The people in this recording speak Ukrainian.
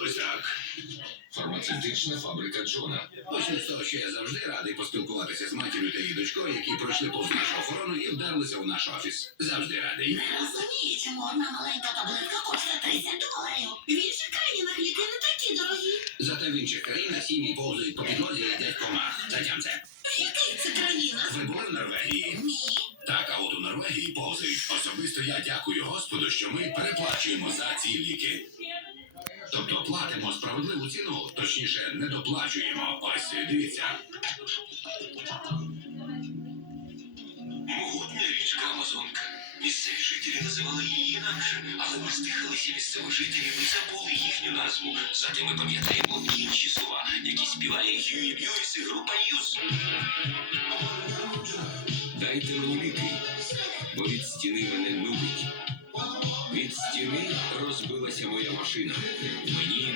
Ось так. Фармацевтична фабрика Джона. Почну з того, що я завжди радий поспілкуватися з матір'ю та її дочкою, які пройшли повз нашу охорону і вдарилися в наш офіс. Завжди радий. Не розумію, чому одна маленька таблетка коштує 30 доларів. В інших країнах ліки не такі дорогі. Зате в інших країнах сім'ї повзають по підлозі і їдять комах. Затям це. В яких це країнах? Ви були в Норвегії? Ні. Так, а от у Норвегії повзають. Особисто я дякую Господу, що ми переплачуємо за ці ліки. Тобто платимо справедливу ціну, точніше, не доплачуємо. Ось дивіться. Могутня річка Амазонка. Місцеві жителі називали її інакше, але ми стихалися місцевих жителів і забули їхню назву. Зате ми пам'ятаємо інші слова, які співає Хьюі Льюіс і група Ньюз. Дайте мені ліки, бо від стіни мене стіни розбилася моя машина. Мені